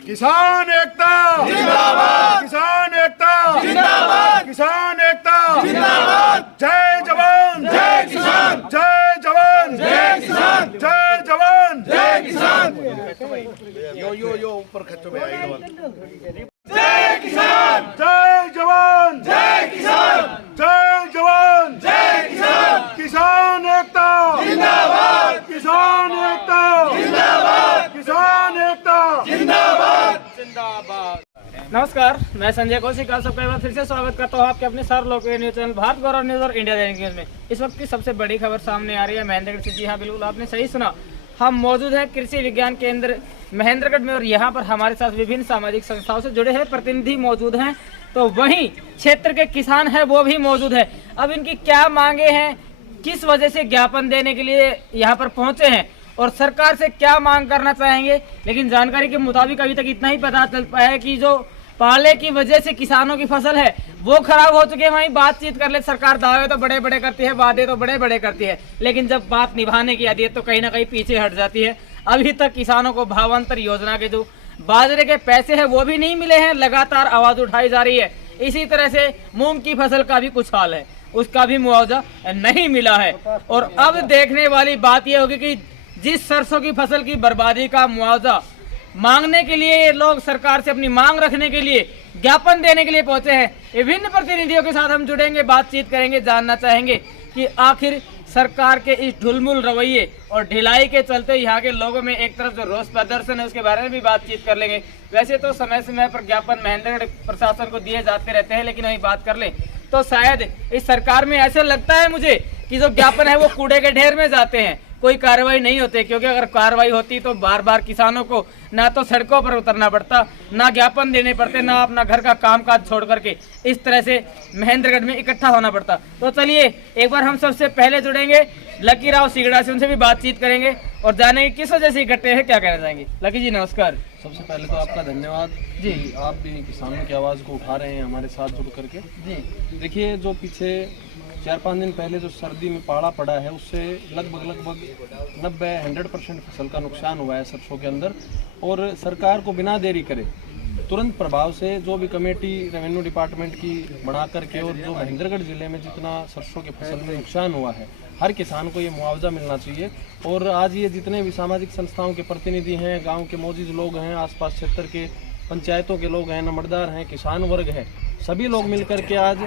किसान एकता जिंदाबाद, किसान एकता जिंदाबाद, किसान एकता जिंदाबाद। जय जवान जय किसान, जय जवान जय किसान, जय जवान जय किसान। यो ऊपर खच्चो में जय किसान, जय जवान जय किसान, जय जवान जय किसान। किसान एकता जिंदाबाद, किसान एकता जिंदाबाद, किसान एकता जिंदाबाद जिंदाबाद। नमस्कार, मैं संजय कौशिक आप सबका एक बार फिर से स्वागत करता हूँ आपके अपने सर लोकप्रिय न्यूज चैनल भारत गौरव न्यूज और इंडिया दैनिक न्यूज में। इस वक्त की सबसे बड़ी खबर सामने आ रही है महेंद्रगढ़ से। जी हाँ, बिल्कुल आपने सही सुना, हम मौजूद हैं कृषि विज्ञान केंद्र महेंद्रगढ़ में और यहाँ पर हमारे साथ विभिन्न सामाजिक संस्थाओं से जुड़े हुए प्रतिनिधि मौजूद हैं। तो वहीं क्षेत्र के किसान हैं वो भी मौजूद है। अब इनकी क्या मांगे हैं, किस वजह से ज्ञापन देने के लिए यहाँ पर पहुंचे हैं और सरकार से क्या मांग करना चाहेंगे, लेकिन जानकारी के मुताबिक अभी तक इतना ही पता चल पाया है कि जो पाले की वजह से किसानों की फसल है वो खराब हो चुकी है। वहीं बातचीत कर ले, सरकार दावे तो बड़े बड़े करती है, वादे तो बड़े बड़े करती है, लेकिन जब बात निभाने की आती है तो कहीं ना कहीं पीछे हट जाती है। अभी तक किसानों को भावांतर योजना के जो बाजरे के पैसे हैं वो भी नहीं मिले हैं, लगातार आवाज उठाई जा रही है। इसी तरह से मूंग की फसल का भी कुछ हाल है, उसका भी मुआवजा नहीं मिला है। और अब देखने वाली बात यह होगी कि जिस सरसों की फसल की बर्बादी का मुआवजा मांगने के लिए ये लोग सरकार से अपनी मांग रखने के लिए ज्ञापन देने के लिए पहुंचे हैं। विभिन्न प्रतिनिधियों के साथ हम जुड़ेंगे, बातचीत करेंगे, जानना चाहेंगे कि आखिर सरकार के इस ढुलमुल रवैये और ढिलाई के चलते यहाँ के लोगों में एक तरफ जो रोष प्रदर्शन है उसके बारे में भी बातचीत कर लेंगे। वैसे तो समय समय पर ज्ञापन महेंद्रगढ़ प्रशासन को दिए जाते रहते हैं, लेकिन वही बात कर लें तो शायद इस सरकार में ऐसा लगता है मुझे कि जो ज्ञापन है वो कूड़े के ढेर में जाते हैं, कोई कार्रवाई नहीं होती। क्योंकि अगर कार्रवाई होती तो बार बार किसानों को ना तो सड़कों पर उतरना पड़ता, ना ज्ञापन देने पड़ते, ना अपना घर का कामकाज छोड़ करके इस तरह से महेंद्रगढ़ में इकट्ठा होना पड़ता। तो चलिए एक बार हम सबसे पहले जुड़ेंगे लकी राव सिगड़ा से, उनसे भी बातचीत करेंगे और जानेंगे किस वजह से इकट्ठे हैं, क्या कहना चाहेंगे। लकी जी नमस्कार। सबसे पहले तो आपका धन्यवाद जी, आप भी किसानों की आवाज़ को उठा रहे हैं हमारे साथ जुड़ करके। जी देखिए, जो पीछे 4-5 दिन पहले जो सर्दी में पाला पड़ा है उससे लगभग 90-100% फसल का नुकसान हुआ है सरसों के अंदर। और सरकार को बिना देरी करे तुरंत प्रभाव से जो भी कमेटी रेवेन्यू डिपार्टमेंट की बना करके और जो महेंद्रगढ़ जिले में जितना सरसों के फसल में नुकसान हुआ है हर किसान को ये मुआवजा मिलना चाहिए। और आज ये जितने भी सामाजिक संस्थाओं के प्रतिनिधि हैं, गांव के मौजूद लोग हैं, आसपास क्षेत्र के पंचायतों के लोग हैं, नंबरदार हैं, किसान वर्ग है, सभी लोग मिलकर के आज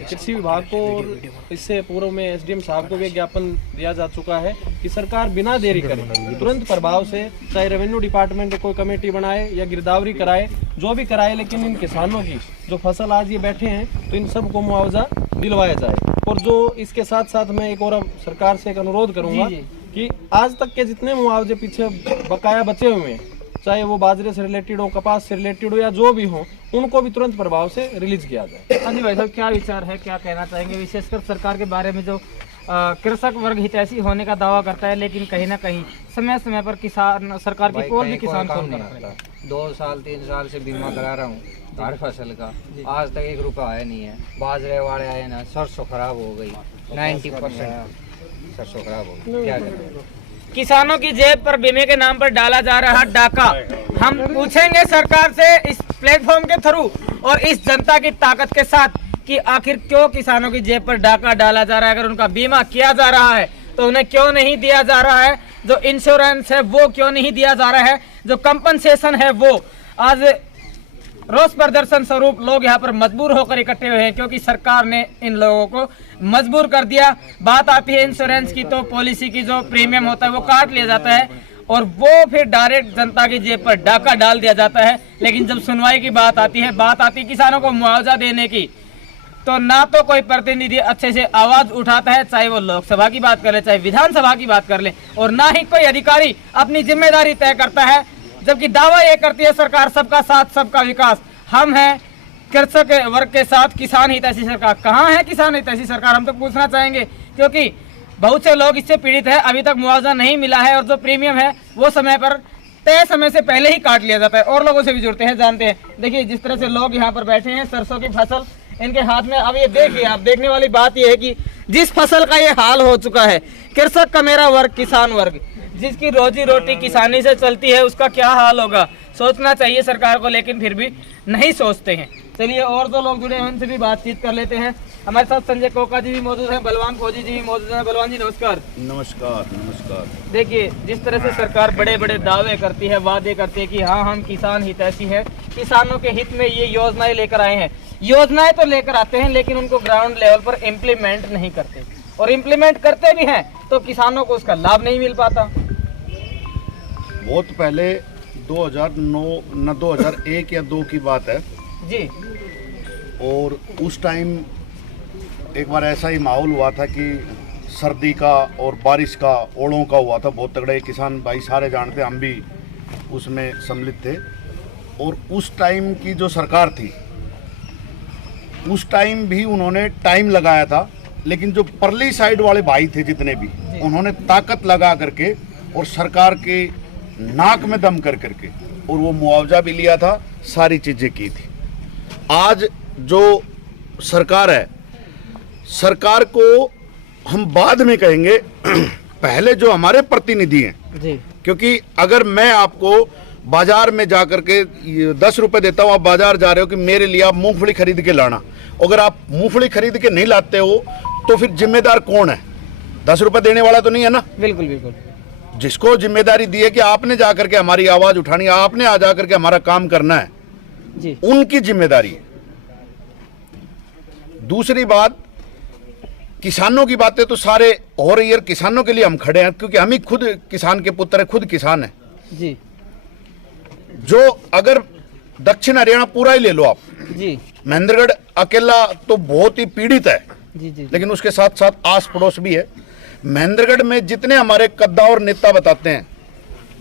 कृषि विभाग को और इससे पूर्व में एसडीएम साहब को भी ज्ञापन दिया जा चुका है कि सरकार बिना देरी करे तुरंत प्रभाव से चाहे रेवेन्यू डिपार्टमेंट कोई कमेटी बनाए या गिरदावरी कराए, जो भी कराए, लेकिन इन किसानों की जो फसल आज ये बैठे हैं तो इन सब को मुआवजा दिलवाया जाए। और जो इसके साथ साथ मैं एक और सरकार से एक अनुरोध करूंगा कि आज तक के जितने मुआवजे पीछे बकाया बचे हुए हैं, चाहे वो बाजरे से रिलेटेड हो, कपास से रिलेटेड हो या जो भी हो, उनको भी तुरंत प्रभाव से रिलीज किया जाए। हाँ जी भाई साहब, क्या विचार है, क्या कहना चाहेंगे विशेषकर सरकार के बारे में जो कृषक वर्ग हितैषी होने का दावा करता है, लेकिन कहीं ना कहीं समय समय पर किसान सरकार की और भी किसान को नहीं करता। 2-3 साल से बीमा करा रहा हूँ हर फसल का, आज तक 1 रुपया आया नहीं है। बाजरे वाले आए ना, सरसों खराब हो गई, 90% सरसों खराब हो गई, क्या करें। किसानों की जेब पर बीमे के नाम पर डाला जा रहा डाका, हम पूछेंगे सरकार से इस प्लेटफॉर्म के थ्रू और इस जनता की ताकत के साथ कि आखिर क्यों किसानों की जेब पर डाका डाला जा रहा है। अगर उनका बीमा किया जा रहा है तो उन्हें क्यों नहीं दिया जा रहा है, जो इंश्योरेंस है वो क्यों नहीं दिया जा रहा है, जो कंपनसेशन है वो। आज रोष प्रदर्शन स्वरूप लोग यहाँ पर मजबूर होकर इकट्ठे हुए हैं क्योंकि सरकार ने इन लोगों को मजबूर कर दिया। बात आती है इंश्योरेंस की तो पॉलिसी की जो प्रीमियम होता है वो काट लिया जाता है और वो फिर डायरेक्ट जनता की जेब पर डाका डाल दिया जाता है। लेकिन जब सुनवाई की बात आती है, बात आती किसानों को मुआवजा देने की, तो ना तो कोई प्रतिनिधि अच्छे से आवाज उठाता है, चाहे वो लोकसभा की बात कर ले चाहे विधानसभा की बात कर ले, और ना ही कोई अधिकारी अपनी जिम्मेदारी तय करता है। जबकि दावा ये करती है सरकार सबका साथ सबका विकास, हम हैं कृषक वर्ग के साथ किसान हितैषी सरकार। कहाँ है किसान हितैषी सरकार, हम तो पूछना चाहेंगे, क्योंकि बहुत से लोग इससे पीड़ित है, अभी तक मुआवजा नहीं मिला है और जो प्रीमियम है वो समय पर तय समय से पहले ही काट लिया जाता है। और लोगों से भी जुड़ते हैं, जानते हैं। देखिए जिस तरह से लोग यहाँ पर बैठे हैं, सरसों की फसल इनके हाथ में। अब ये देखिए, आप देखने वाली बात ये है कि जिस फसल का ये हाल हो चुका है, कृषक का मेरा वर्ग, किसान वर्ग, जिसकी रोजी रोटी किसानी से चलती है, उसका क्या हाल होगा। सोचना चाहिए सरकार को, लेकिन फिर भी नहीं सोचते हैं। चलिए और दो लोग जुड़े हैं, उनसे भी बातचीत कर लेते हैं। हमारे साथ संजय कोका जी भी मौजूद हैं, बलवान फौजी जी भी मौजूद हैं। बलवान जी नमस्कार। नमस्कार। नमस्कार। देखिए, जिस तरह से सरकार बड़े बड़े दावे करती है, वादे करती है कि हाँ हम किसान हितैषी है, किसानों के हित में ये योजनाएं लेकर आए हैं। योजनाएं तो लेकर आते हैं, लेकिन उनको ग्राउंड लेवल पर इम्प्लीमेंट नहीं करते, और इम्प्लीमेंट करते भी हैं तो किसानों को उसका लाभ नहीं मिल पाता। बहुत पहले 2009 न 2001 या 2 की बात है जी। और उस टाइम एक बार ऐसा ही माहौल हुआ था कि सर्दी का और बारिश का, ओलों का हुआ था बहुत तगड़ा। किसान भाई सारे जानते, हम भी उसमें सम्मिलित थे। और उस टाइम की जो सरकार थी, उस टाइम भी उन्होंने टाइम लगाया था, लेकिन जो परली साइड वाले भाई थे जितने भी, उन्होंने ताकत लगा करके और सरकार के नाक में दम कर करके और वो मुआवजा भी लिया था, सारी चीज़ें की थी। आज जो सरकार है, सरकार को हम बाद में कहेंगे, पहले जो हमारे प्रतिनिधि हैं जी। क्योंकि अगर मैं आपको बाजार में जाकर के 10 रुपए देता हूँ, आप बाजार जा रहे हो कि मेरे लिए आप मूंगफली खरीद के लाना, अगर आप मूंगफली खरीद के नहीं लाते हो तो फिर जिम्मेदार कौन है? 10 रुपए देने वाला तो नहीं है ना। बिल्कुल बिल्कुल। जिसको जिम्मेदारी दी है कि आपने जाकर के हमारी आवाज उठानी, आपने आ जाकर के हमारा काम करना है जी, उनकी जिम्मेदारी है। दूसरी बात, किसानों की बातें तो सारे हो रही है, किसानों के लिए हम खड़े हैं क्योंकि हम ही खुद किसान के पुत्र हैं, खुद किसान हैं जी। जो अगर दक्षिण हरियाणा पूरा ही ले लो आप जी, महेंद्रगढ़ अकेला तो बहुत ही पीड़ित है जी जी, लेकिन उसके साथ साथ आस पड़ोस भी है। महेंद्रगढ़ में जितने हमारे कद्दावर नेता बताते हैं,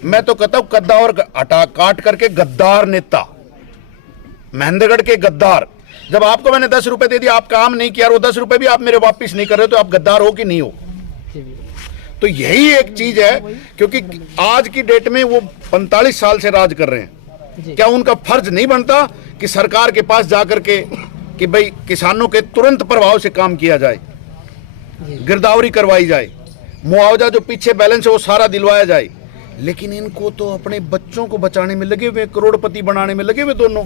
मैं तो कहता हूं कद्दावर हटा काट करके गद्दार नेता, महेंद्रगढ़ के गद्दार। जब आपको मैंने 10 रुपए दे दिया, आप काम नहीं किया और वो 10 रुपए भी आप मेरे वापिस नहीं कर रहे, तो आप गद्दार हो कि नहीं हो? तो यही एक चीज है, क्योंकि आज की डेट में वो 45 साल से राज कर रहे हैं। क्या उनका फर्ज नहीं बनता कि सरकार के पास जाकर के कि भाई किसानों के तुरंत प्रभाव से काम किया जाए, गिरदावरी करवाई जाए, मुआवजा जो पीछे बैलेंस है वो सारा दिलवाया जाए। लेकिन इनको तो अपने बच्चों को बचाने में लगे हुए, करोड़पति बनाने में लगे हुए दोनों।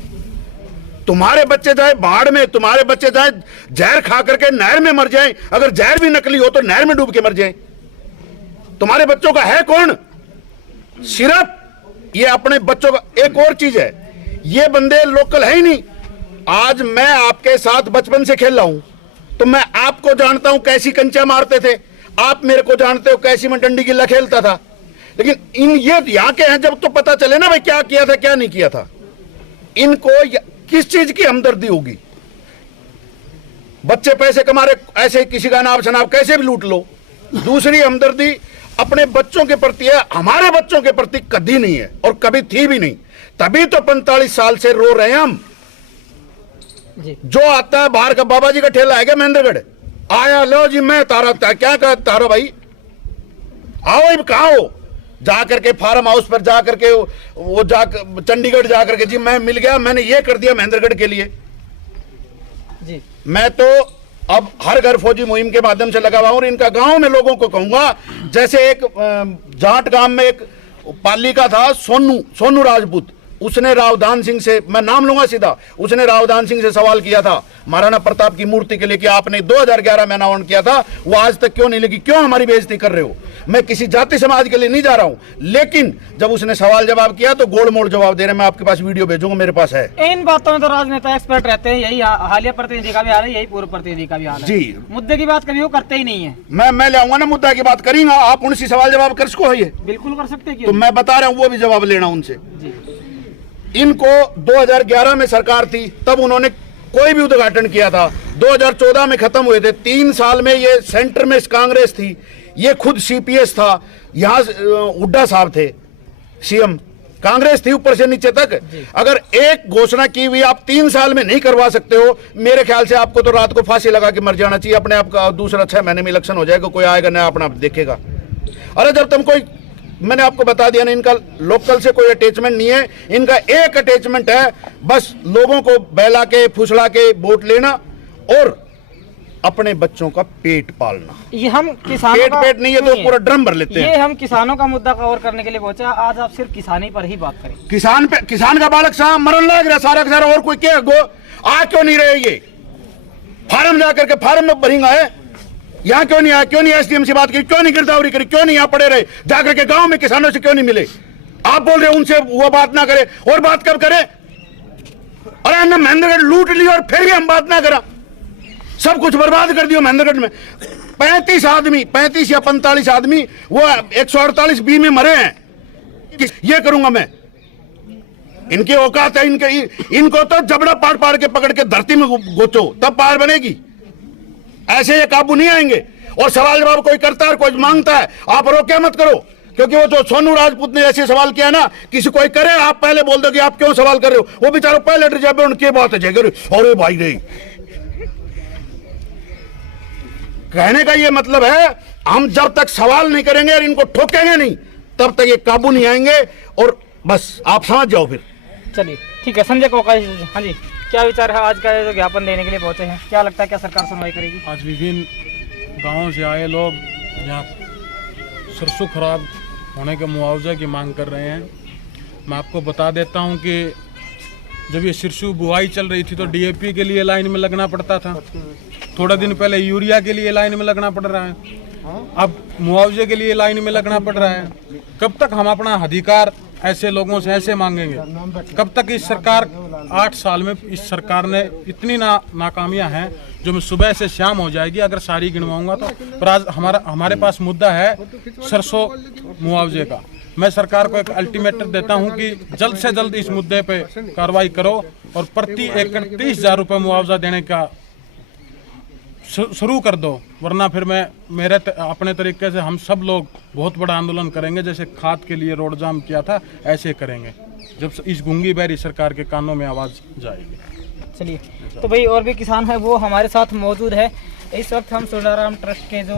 तुम्हारे बच्चे जाए बाढ़ में, तुम्हारे बच्चे जाए जहर खा करके नहर में मर जाएं, अगर जहर भी नकली हो तो नहर में डूब के मर जाएं। तुम्हारे बच्चों का है कौन? सिर्फ ये अपने बच्चों का। एक और चीज है, ये बंदे लोकल है ही नहीं। आज मैं आपके साथ बचपन से खेल रहा हूं, तो मैं आपको जानता हूं कैसी कंचा मारते थे, आप मेरे को जानते हो कैसी मैं डंडी गिल्ला खेलता था। लेकिन इन ये यहां के हैं, जब तो पता चले ना भाई क्या किया था क्या नहीं किया था। इनको किस चीज की हमदर्दी होगी? बच्चे पैसे कमा रहे, ऐसे किसी का नाम शनाब कैसे भी लूट लो। दूसरी हमदर्दी अपने बच्चों के प्रति है, हमारे बच्चों के प्रति कभी नहीं है और कभी थी भी नहीं। तभी तो 45 साल से रो रहे हैं हम। जो आता है बाहर का, बाबा जी का ठेला है क्या महेंद्रगढ़? आया लो जी मैं तारा, क्या कर तारो भाई, आओ कहा हो? जाकर के फार्म हाउस पर जाकर के वो जाकर चंडीगढ़ जाकर के जी मैं मिल गया, मैंने ये कर दिया महेंद्रगढ़ के लिए जी। मैं तो अब हर घर फौजी मुहिम के माध्यम से लगा हुआ हूं और इनका गांव में लोगों को कहूंगा, जैसे एक जाट गांव में एक पाली का था सोनू राजपूत, उसने रावधान सिंह से, मैं नाम लूंगा सीधा, उसने रावधान सिंह से सवाल किया था महाराणा प्रताप की मूर्ति के लिए कि आपने 2011 में अनावरण किया था, वो आज तक क्यों नहीं लगी, क्यों हमारी बेइज्जती कर रहे हो? मैं किसी जाति समाज के लिए नहीं जा रहा हूं, लेकिन जब उसने सवाल जवाब किया तो गोल मोड़ जवाब दे रहे। मैं आपके पास वीडियो भेजूंगा, मेरे पास है। इन बातों में तो राजनेता एक्सपर्ट रहते हैं, यही हालिया प्रतिनिधि का भी हाल है, यही पूर्व प्रतिनिधि का भी हाल है जी। मुद्दे की बात कभी वो करते ही नहीं है। मैं ले आऊंगा ना, मुद्दा की बात करेंगे, आप उनसे सवाल जवाब कर सको है, बिल्कुल कर सकते हैं। तो मैं बता रहा हूं, वो भी जवाब लेना उनसे। इनको 2011 में सरकार थी, तब उन्होंने कोई भी उद्घाटन किया था, 2014 में खत्म हुए थे। 3 साल में ये सेंटर में कांग्रेस थी, ये खुद सीपीएस था, यहां हुड्डा साहब थे सीएम, कांग्रेस थी ऊपर से नीचे तक। अगर एक घोषणा की हुई आप 3 साल में नहीं करवा सकते हो, मेरे ख्याल से आपको तो रात को फांसी लगा के मर जाना चाहिए। अपने आप का दूसरा 6 महीने में इलेक्शन हो जाएगा, कोई आएगा ना अपना देखेगा। अरे जब तुम कोई, मैंने आपको बता दिया ना, इनका लोकल से कोई अटैचमेंट नहीं है, इनका एक अटैचमेंट है, बस लोगों को बहला के फुसला के वोट लेना और अपने बच्चों का पेट पालना। ये हम किसानों का पेट नहीं है तो पूरा ड्रम भर लेते ये हैं। हम किसानों का मुद्दा कवर करने के लिए पहुंचा, आज आप सिर्फ किसानी पर ही बात करें। किसान का बालक साहब मरण लग रहा सारा का सारा, और कोई क्या गो आ क्यों नहीं रहे? ये फार्म जाकर के फार्म में भरेंगे है, यहाँ क्यों नहीं आया? क्यों नहीं एसडीएम से बात की? क्यों नहीं गिरदावरी करी? क्यों नहीं यहाँ पड़े रहे? जाकर के गांव में किसानों से क्यों नहीं मिले? आप बोल रहे उनसे वो बात ना करे, और बात कब करे? अरे हमने महेंद्रगढ़ लूट ली और फिर भी हम बात ना करा, सब कुछ बर्बाद कर दिया महेंद्रगढ़ में। 35 आदमी, 35 या 45 आदमी वो 148 बी में मरे हैं। ये करूंगा मैं? इनकी औकात है, इनको तो जबड़ा पाड़ पाड़ के पकड़ के धरती में गोचो तब पार बनेगी, ऐसे ये काबू नहीं आएंगे। और सवाल जवाब कोई करता है, कोई मांगता है, आप रोके मत करो, क्योंकि वो जो सोनू राजपूत ने ऐसे सवाल किया ना, किसी कोई करे आप पहले बोल दो कि आप क्यों सवाल कर रहे हो, वो बेचारा पहले जब उनकी बात है अरे भाई नहीं। कहने का ये मतलब है हम जब तक सवाल नहीं करेंगे और इनको ठोकेंगे नहीं तब तक ये काबू नहीं आएंगे, और बस आप समझ जाओ फिर। चलिए ठीक है, संजय कोका जी, हाँ जी, क्या विचार है? आज का जो ज्ञापन देने के लिए पहुंचे हैं, क्या लगता है क्या सरकार सुनवाई करेगी? आज विभिन्न गांवों से आए लोग यहाँ सरसों खराब होने के मुआवजा की मांग कर रहे हैं। मैं आपको बता देता हूँ कि जब ये सरसों बुआई चल रही थी तो डीएपी के लिए लाइन में लगना पड़ता था, थोड़ा दिन पहले यूरिया के लिए लाइन में लगना पड़ रहा है, अब मुआवजे के लिए लाइन में लगना पड़ रहा है। कब तक हम अपना अधिकार ऐसे लोगों से ऐसे मांगेंगे? कब तक? इस सरकार 8 साल में इस सरकार ने इतनी नाकामियां हैं जो मैं सुबह से शाम हो जाएगी अगर सारी गिनवाऊंगा तो। पर आज हमारे पास मुद्दा है सरसों मुआवजे का। मैं सरकार को एक अल्टीमेटम देता हूं कि जल्द से जल्द इस मुद्दे पे कार्रवाई करो और प्रति एकड़ 30,000 रुपये मुआवजा देने का शुरू कर दो, वरना फिर मैं अपने तरीके से हम सब लोग बहुत बड़ा आंदोलन करेंगे, जैसे खाद के लिए रोड जाम किया था ऐसे करेंगे जब इस गूंगी बहरी सरकार के कानों में आवाज़ जाएगी। चलिए, तो भाई और भी किसान है वो हमारे साथ मौजूद है। इस वक्त हम सोनाराम ट्रस्ट के जो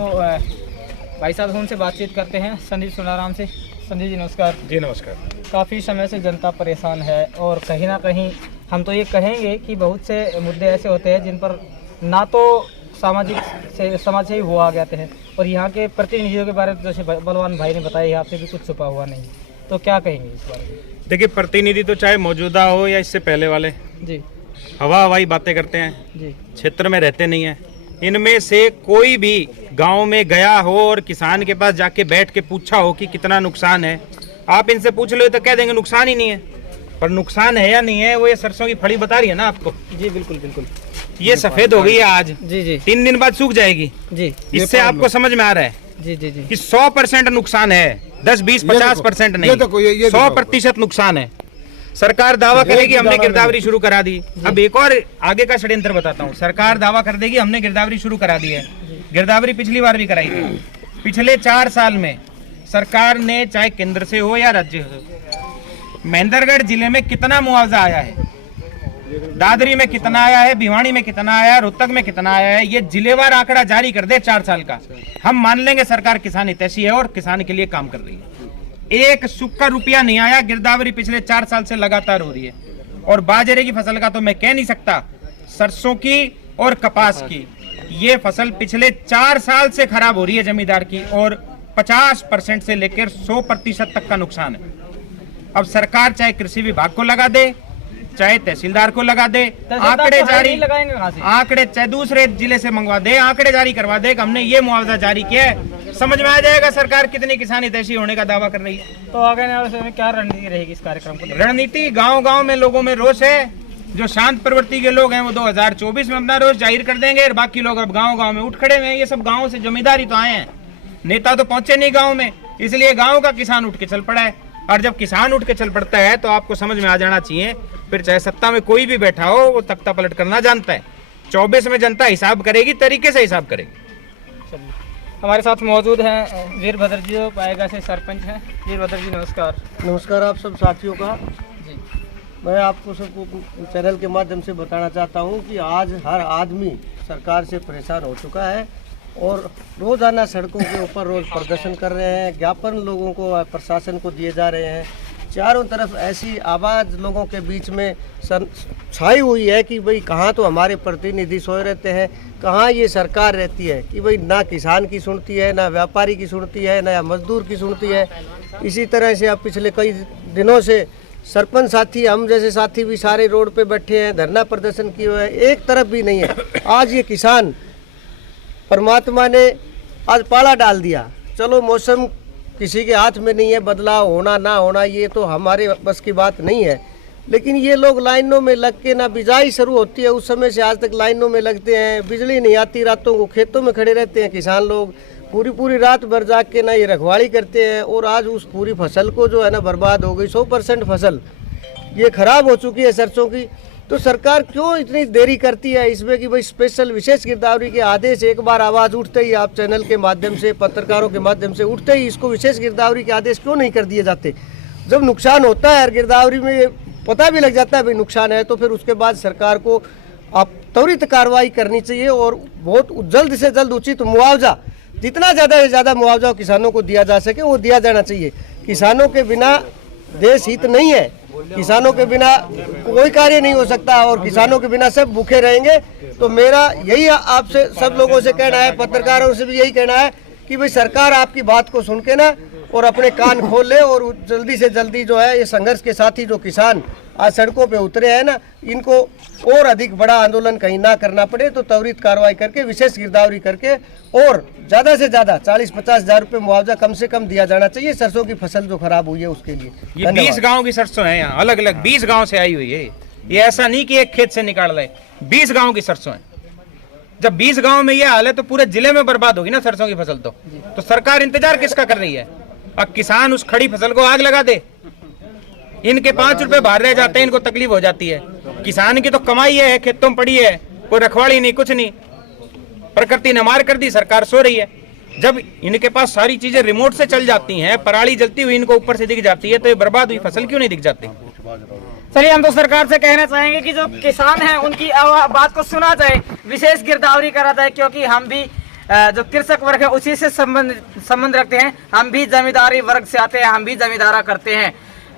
भाई साहब हैं उनसे बातचीत करते हैं, संदीप सोनाराम से। संदीप जी नमस्कार। जी नमस्कार। काफ़ी समय से जनता परेशान है और कहीं ना कहीं हम तो ये कहेंगे कि बहुत से मुद्दे ऐसे होते हैं जिन पर ना तो समाज से ही हुआ गया हैं, और यहाँ के प्रतिनिधियों के बारे में जैसे बलवान भाई ने बताया यहाँ से भी कुछ छुपा हुआ नहीं, तो क्या कहेंगे इस बारे में? देखिए, प्रतिनिधि तो चाहे मौजूदा हो या इससे पहले वाले जी हवाई बातें करते हैं जी, क्षेत्र में रहते नहीं हैं। इनमें से कोई भी गांव में गया हो और किसान के पास जाके बैठ के पूछा हो कि कितना नुकसान है, आप इनसे पूछ लो तो कह देंगे नुकसान ही नहीं है। पर नुकसान है या नहीं है वो ये सरसों की फली बता रही है ना आपको। जी बिल्कुल बिल्कुल। ये सफेद हो गई है आज, जी जी, 3 दिन बाद सूख जाएगी जी। इससे आपको समझ में आ रहा है जी जी जी कि 100% नुकसान है, 10, 20, 50% नहीं, 100% नुकसान है। सरकार दावा करेगी हमने गिरदावरी शुरू करा दी। अब एक और आगे का षड्यंत्र बताता हूँ। सरकार दावा कर देगी हमने गिरदावरी शुरू करा दी है। गिरदावरी पिछली बार भी कराई थी। पिछले 4 साल में सरकार ने चाहे केंद्र से हो या राज्य हो, महेंद्रगढ़ जिले में कितना मुआवजा आया है, दादरी में कितना आया है, भिवानी में कितना आया है, रोहतक में कितना आया है, ये जिलेवार आंकड़ा जारी कर दे 4 साल का, हम मान लेंगे सरकार किसान हितैषी है और किसान के लिए काम कर रही है। एक सूखा रुपया नहीं आया। गिरदावरी पिछले 4 साल से लगातार हो रही है। और बाजरे की फसल का तो मैं कह नहीं सकता, सरसों की और कपास की ये फसल पिछले 4 साल से खराब हो रही है जमींदार की, और 50% से लेकर 100% तक का नुकसान है। अब सरकार चाहे कृषि विभाग को लगा दे, चाहे तहसीलदार को लगा दे, आंकड़े जारी लगाएंगे कहां से? आंकड़े चाहे दूसरे जिले से मंगवा दे, आंकड़े जारी करवा दे कि हमने ये मुआवजा जारी किया है, समझ में आ जाएगा सरकार कितनी किसान हितैषी होने का दावा कर रही है। तो आगे आने वाले समय में क्या रणनीति रहेगी इस कार्यक्रम को? रणनीति, गांव-गांव में लोगों में रोष है। जो शांत प्रवृत्ति के लोग हैं वो 2024 में अपना रोष जाहिर कर देंगे, और बाकी लोग अब गांव-गांव में उठ खड़े हैं। ये सब गाँव से जमींदारी तो आए हैं, नेता तो पहुंचे नहीं गाँव में, इसलिए गाँव का किसान उठ के चल पड़ा है। और जब किसान उठ के चल पड़ता है तो आपको समझ में आ जाना चाहिए, फिर चाहे सत्ता में कोई भी बैठा हो वो तख्ता पलट करना जानता है। 24 में जनता हिसाब करेगी, तरीके से हिसाब करेगी। हमारे साथ मौजूद हैं वीरभद्र जी, जो पाएगा से सरपंच हैं। वीरभद्र जी नमस्कार। नमस्कार आप सब साथियों का। जी, मैं आपको सबको चैनल के माध्यम से बताना चाहता हूं कि आज हर आदमी सरकार से परेशान हो चुका है और रोज़ाना सड़कों के ऊपर रोज़ प्रदर्शन कर रहे हैं। ज्ञापन लोगों को, प्रशासन को दिए जा रहे हैं। चारों तरफ ऐसी आवाज़ लोगों के बीच में छाई हुई है कि भाई कहाँ तो हमारे प्रतिनिधि सोए रहते हैं, कहाँ ये सरकार रहती है कि भाई ना किसान की सुनती है, ना व्यापारी की सुनती है, ना मजदूर की सुनती है। इसी तरह से अब पिछले कई दिनों से सरपंच साथी, हम जैसे साथी भी सारे रोड पे बैठे हैं, धरना प्रदर्शन किए हुए हैं, एक तरफ भी नहीं है। आज ये किसान, परमात्मा ने आज पाला डाल दिया। चलो मौसम किसी के हाथ में नहीं है, बदलाव होना ना होना ये तो हमारे बस की बात नहीं है, लेकिन ये लोग लाइनों में लग के, ना बिजाई शुरू होती है उस समय से आज तक लाइनों में लगते हैं, बिजली नहीं आती, रातों को खेतों में खड़े रहते हैं किसान लोग, पूरी रात भर जाग के ना ये रखवाली करते हैं, और आज उस पूरी फसल को जो है ना बर्बाद हो गई। 100% फसल ये खराब हो चुकी है सरसों की। तो सरकार क्यों इतनी देरी करती है इसमें कि भाई स्पेशल विशेष गिरदावरी के आदेश एक बार आवाज़ उठते ही, आप चैनल के माध्यम से, पत्रकारों के माध्यम से उठते ही इसको विशेष गिरदावरी के आदेश क्यों नहीं कर दिए जाते? जब नुकसान होता है गिरदावरी में पता भी लग जाता है भाई नुकसान है, तो फिर उसके बाद सरकार को आप त्वरित कार्रवाई करनी चाहिए और बहुत जल्द से जल्द उचित मुआवजा, जितना ज़्यादा से ज़्यादा मुआवजा किसानों को दिया जा सके वो दिया जाना चाहिए। किसानों के बिना देश हित नहीं है, किसानों के बिना कोई कार्य नहीं हो सकता और किसानों के बिना सब भूखे रहेंगे। तो मेरा यही आपसे सब लोगों से कहना है, पत्रकारों से भी यही कहना है कि भाई सरकार आपकी बात को सुन के ना और अपने कान खोल ले और जल्दी से जल्दी जो है ये संघर्ष के साथी जो किसान आज सड़कों पे उतरे हैं ना, इनको और अधिक बड़ा आंदोलन कहीं ना करना पड़े, तो त्वरित कार्रवाई करके विशेष गिरदावरी करके और ज़्यादा से ज़्यादा 40-50 हज़ार रुपये मुआवजा कम से कम दिया जाना चाहिए सरसों की फसल जो खराब हुई है उसके लिए। ये 20 गाँव की सरसों है, यहाँ अलग अलग 20 गाँव से आई हुई है। ये ऐसा नहीं कि एक खेत से निकाल रहे, 20 गाँव की सरसों है। जब 20 गाँव में ये हाल है तो पूरे जिले में बर्बाद होगी ना सरसों की फसल। तो सरकार इंतजार किसका कर रही है? अब किसान उस खड़ी फसल को आग लगा दे, इनके 5 रुपए बाहर रह जाते हैं, इनको तकलीफ हो जाती है। किसान की तो कमाई है, खेतों में पड़ी है, कोई रखवाली नहीं, कुछ नहीं, प्रकृति ने मार कर दी, सरकार सो रही है। जब इनके पास सारी चीजें रिमोट से चल जाती हैं, पराली जलती हुई इनको ऊपर से दिख जाती है, तो ये बर्बाद हुई फसल क्यों नहीं दिख जाती? चलिए, हम तो सरकार से कहना चाहेंगे कि जो किसान हैं उनकी बात को सुना जाए, विशेष गिरदावरी करा जाए, क्योंकि हम भी जो कृषक वर्ग है उसी से संबंध रखते हैं। हम भी जमींदारी वर्ग से आते हैं, हम भी जमींदारा करते हैं।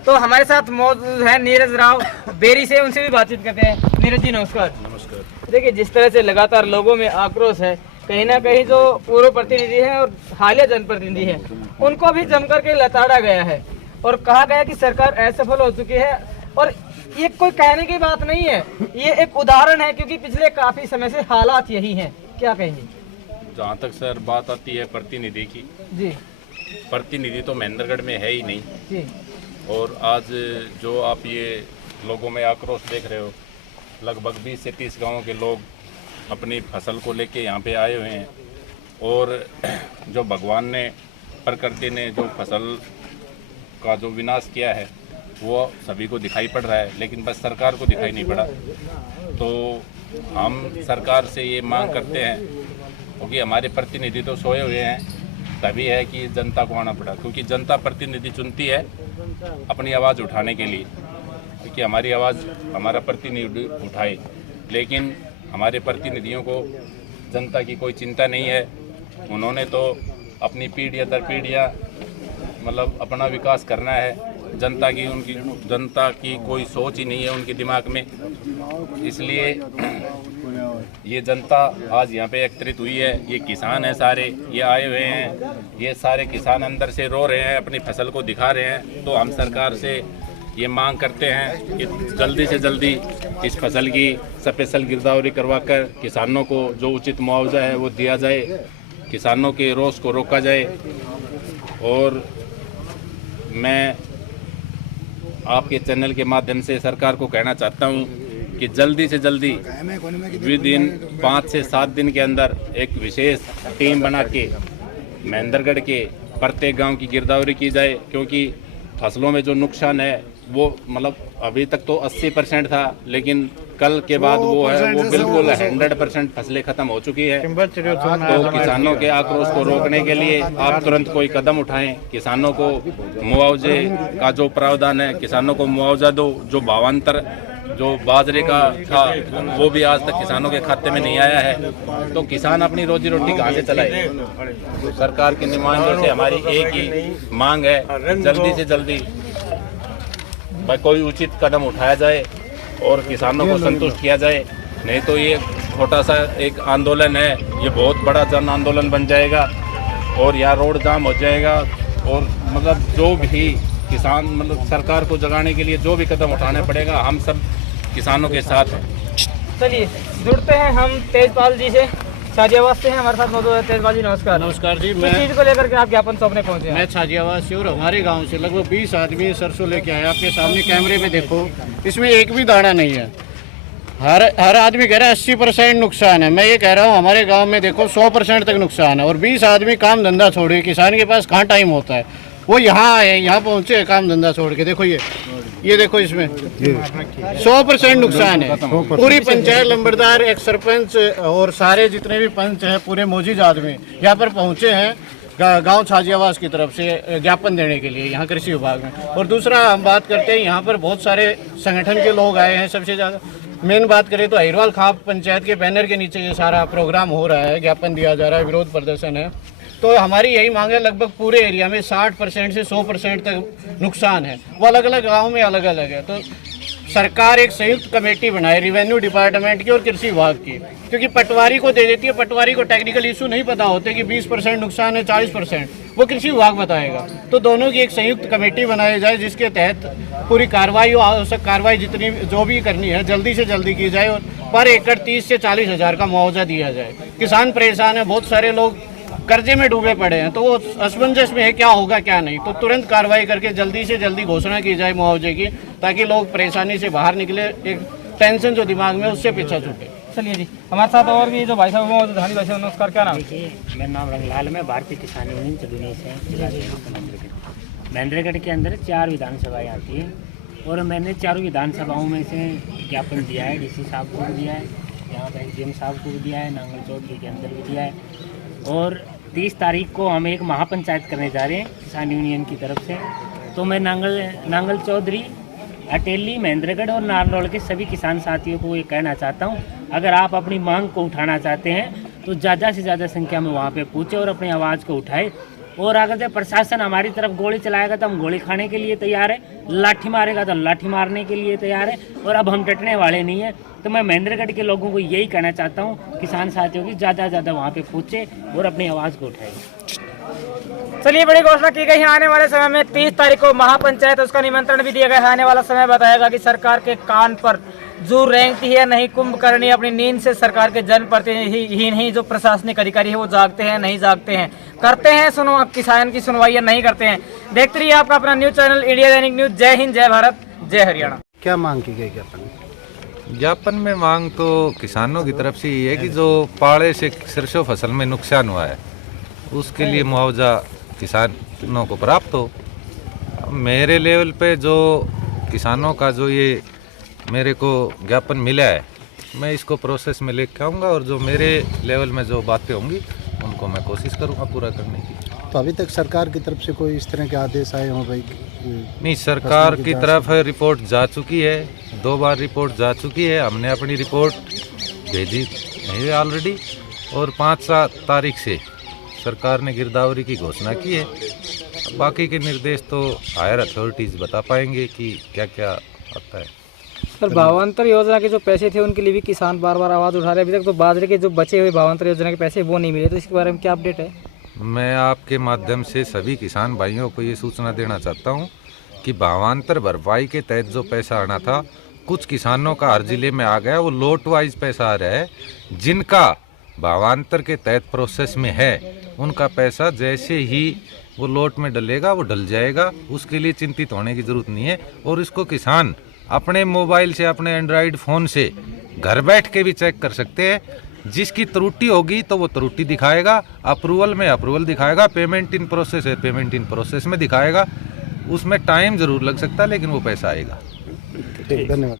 तो हमारे साथ मौजूद है नीरज राव बेरी से, उनसे भी बातचीत करते हैं। नीरज जी नमस्कार। नमस्कार। देखिए, जिस तरह से लगातार लोगों में आक्रोश है, कहीं ना कहीं जो पूर्व प्रतिनिधि है और हालिया जनप्रतिनिधि है उनको भी जमकर के लताड़ा गया है और कहा गया कि सरकार असफल हो चुकी है। और ये कोई कहने की बात नहीं है, ये एक उदाहरण है, क्योंकि पिछले काफी समय से हालात यही हैं। क्या कहेंगे? जहाँ तक सर बात आती है प्रतिनिधि की, जी, प्रतिनिधि तो महेंद्रगढ़ में है ही नहीं जी। और आज जो आप ये लोगों में आक्रोश देख रहे हो, लगभग 20 से 30 गांवों के लोग अपनी फसल को लेके यहाँ पे आए हुए हैं। और जो भगवान ने, प्रकृति ने जो फसल का जो विनाश किया है वो सभी को दिखाई पड़ रहा है, लेकिन बस सरकार को दिखाई नहीं पड़ा। तो हम सरकार से ये मांग करते हैं, क्योंकि हमारे प्रतिनिधि तो सोए हुए हैं, तभी है कि जनता को आना पड़ा, क्योंकि जनता प्रतिनिधि चुनती है अपनी आवाज़ उठाने के लिए, क्योंकि हमारी आवाज़ हमारा प्रतिनिधि उठाए। लेकिन हमारे प्रतिनिधियों को जनता की कोई चिंता नहीं है। उन्होंने तो अपनी पीढ़ियाँ दर पीढ़ियाँ मतलब अपना विकास करना है, जनता की कोई सोच ही नहीं है उनके दिमाग में। इसलिए ये जनता आज यहाँ पे एकत्रित हुई है, ये किसान हैं सारे, ये आए हुए हैं, ये सारे किसान अंदर से रो रहे हैं, अपनी फसल को दिखा रहे हैं। तो हम सरकार से ये मांग करते हैं कि जल्दी से जल्दी इस फसल की स्पेशल गिरदावरी करवाकर किसानों को जो उचित मुआवजा है वो दिया जाए, किसानों के रोष को रोका जाए। और मैं आपके चैनल के माध्यम से सरकार को कहना चाहता हूं कि जल्दी से जल्दी विद इन 5 से 7 दिन के अंदर एक विशेष टीम बना के महेंद्रगढ़ के प्रत्येक गांव की गिरदावरी की जाए, क्योंकि फसलों में जो नुकसान है वो मतलब अभी तक तो 80% था, लेकिन कल के बाद वो है वो बिल्कुल 100% फसलें खत्म हो चुकी है। तो किसानों के आक्रोश को रोकने के लिए आप तुरंत कोई कदम उठाएं, किसानों को मुआवजे का जो प्रावधान है, किसानों को मुआवजा दो। जो भावांतर जो बाजरे का था वो भी आज तक किसानों के खाते में नहीं आया है, तो किसान अपनी रोजी रोटी कहाँ से चलाए? तो सरकार के नुमाइंदों से हमारी एक ही मांग है, जल्दी से जल्दी भाई कोई उचित कदम उठाया जाए और किसानों को संतुष्ट किया जाए, नहीं तो ये छोटा सा एक आंदोलन है, ये बहुत बड़ा जन आंदोलन बन जाएगा और यहाँ रोड जाम हो जाएगा। और मतलब जो भी किसान मतलब सरकार को जगाने के लिए जो भी कदम उठाना पड़ेगा, हम सब किसानों के साथ हैं। चलिए जुड़ते हैं हम तेजपाल जी से, छाजियाबाद से हैं हमारे साथ मौजूद है। तेजपाल जी नमस्कार। नमस्कार जी, किस मैं चीज को लेकर के आप ज्ञापन सौंपने पहुंचे हैं? मैं छाजियाबाद से और हमारे गांव से लगभग 20 आदमी सरसों लेके आए। आपके सामने कैमरे में देखो, इसमें एक भी दाना नहीं है। हर आदमी कह रहा है 80% नुकसान है। मैं ये कह रहा हूँ हमारे गांव में देखो 100% तक नुकसान है। और 20 आदमी काम धंधा छोड़े, किसान के पास कहाँ टाइम होता है, वो यहाँ आए, यहाँ पहुँचे काम धंधा छोड़ के। देखो ये देखो, इसमें 100% नुकसान है। पूरी पंचायत, लंबरदार, एक सरपंच और सारे जितने भी पंच हैं, पूरे मौजूद आदमी यहाँ पर पहुँचे हैं गांव छाजियावास की तरफ से ज्ञापन देने के लिए यहाँ कृषि विभाग में। और दूसरा हम बात करते हैं, यहाँ पर बहुत सारे संगठन के लोग आए हैं। सबसे ज़्यादा मेन बात करें तो अहिरवाल खाप पंचायत के बैनर के नीचे ये सारा प्रोग्राम हो रहा है, ज्ञापन दिया जा रहा है, विरोध प्रदर्शन है। तो हमारी यही मांग है, लगभग पूरे एरिया में 60% से 100% तक नुकसान है। वो अलग अलग गाँव में अलग अलग है। तो सरकार एक संयुक्त कमेटी बनाए रेवेन्यू डिपार्टमेंट की और कृषि विभाग की, क्योंकि पटवारी को दे देती है। पटवारी को टेक्निकल इशू नहीं पता होते कि 20% नुकसान है, 40%, वो कृषि विभाग बताएगा। तो दोनों की एक संयुक्त कमेटी बनाई जाए, जिसके तहत पूरी कार्रवाई हो, आवश्यक कार्रवाई जितनी जो भी करनी है जल्दी से जल्दी की जाए और पर एकड़ 30 से 40 हज़ार का मुआवजा दिया जाए। किसान परेशान है, बहुत सारे लोग कर्जे में डूबे पड़े हैं, तो वो असमंजस में है क्या होगा क्या नहीं। तो तुरंत कार्रवाई करके जल्दी से जल्दी घोषणा की जाए मुआवजे की, ताकि लोग परेशानी से बाहर निकले, एक टेंशन जो दिमाग में उससे पीछा छूटे। चलिए जी, हमारे साथ और भी जो भाई साहब मौजूद, धानी भाई साहब नमस्कार, क्या नाम? देखिए, मेरा नाम रंगलाल, मैं भारतीय किसान यूनियन चंदौली से जिला महेंद्रगढ़। महेंद्रगढ़ के अंदर 4 विधानसभाएँ आती हैं और मैंने चारों विधानसभाओं में से ज्ञापन दिया है। डीसी साहब को भी दिया है, यहाँ पर एसडीएम साहब को भी दिया है, नांगल चौधरी के अंदर भी दिया है। और 30 तारीख को हम एक महापंचायत करने जा रहे हैं किसान यूनियन की तरफ से। तो मैं नांगल चौधरी, अटेली, महेंद्रगढ़ और नारनौल के सभी किसान साथियों को ये कहना चाहता हूँ, अगर आप अपनी मांग को उठाना चाहते हैं तो ज़्यादा से ज़्यादा संख्या में वहाँ पे पहुँचे और अपनी आवाज़ को उठाए। और अगर जब प्रशासन हमारी तरफ गोली चलाएगा तो हम गोली खाने के लिए तैयार है, लाठी मारेगा तो लाठी मारने के लिए तैयार है, और अब हम डटने वाले नहीं हैं। तो मैं महेंद्रगढ़ के लोगों को यही कहना चाहता हूँ, किसान साथियों की ज़्यादा से ज़्यादा वहाँ पे पहुँचे और अपनी आवाज़ को उठाए। चलिए, बड़ी घोषणा की गई है आने वाले समय में 30 तारीख को महापंचायत, उसका निमंत्रण भी दिया गया है। आने वाला समय बताएगा कि सरकार के कान पर जो रेंगती है नहीं कुंभकर्णी, अपनी नींद से सरकार के जनप्रतिनिधि ही जो प्रशासनिक अधिकारी है वो जागते हैं नहीं जागते हैं, करते हैं सुनो किसान की सुनवाई नहीं करते हैं। देखते रहिए आपका अपना न्यूज चैनल इंडिया दैनिक न्यूज। जय हिंद, जय भारत, जय हरियाणा। क्या मांग की गई ज्ञापन? ज्ञापन में मांग तो किसानों की तरफ से ये है कि जो पाले से सरसों फसल में नुकसान हुआ है उसके लिए मुआवजा किसानों को प्राप्त हो। मेरे लेवल पे जो किसानों का जो ये मेरे को ज्ञापन मिला है, मैं इसको प्रोसेस में लेके आऊँगा और जो मेरे लेवल में जो बातें होंगी उनको मैं कोशिश करूँगा पूरा करने की। तो अभी तक सरकार की तरफ से कोई इस तरह के आदेश आए हों भाई? नहीं, सरकार की तरफ रिपोर्ट जा चुकी है, 2 बार रिपोर्ट जा चुकी है। हमने अपनी रिपोर्ट भेजी है ऑलरेडी और 5-7 तारीख से सरकार ने गिरदावरी की घोषणा की है। बाकी के निर्देश तो हायर अथॉरिटीज़ बता पाएंगे कि क्या क्या आता है। सर, भावांतर योजना के जो पैसे थे उनके लिए भी किसान बार बार आवाज़ उठा रहे हैं। अभी तक तो बाजरे के जो बचे हुए भावांतर योजना के पैसे वो नहीं मिले, तो इसके बारे में क्या अपडेट है? मैं आपके माध्यम से सभी किसान भाइयों को ये सूचना देना चाहता हूँ कि भावांतर भरपाई के तहत जो पैसा आना था, कुछ किसानों का हर जिले में आ गया, वो लोट वाइज पैसा आ रहा है। जिनका भावांतर के तहत प्रोसेस में है उनका पैसा जैसे ही वो लोट में डलेगा वो डल जाएगा, उसके लिए चिंतित होने की ज़रूरत नहीं है। और इसको किसान अपने मोबाइल से, अपने एंड्रॉयड फ़ोन से घर बैठ के भी चेक कर सकते हैं। जिसकी त्रुटि होगी तो वो त्रुटि दिखाएगा, अप्रूवल में अप्रूवल दिखाएगा, पेमेंट इन प्रोसेस है पेमेंट इन प्रोसेस में दिखाएगा। उसमें टाइम ज़रूर लग सकता है लेकिन वो पैसा आएगा। धन्यवाद।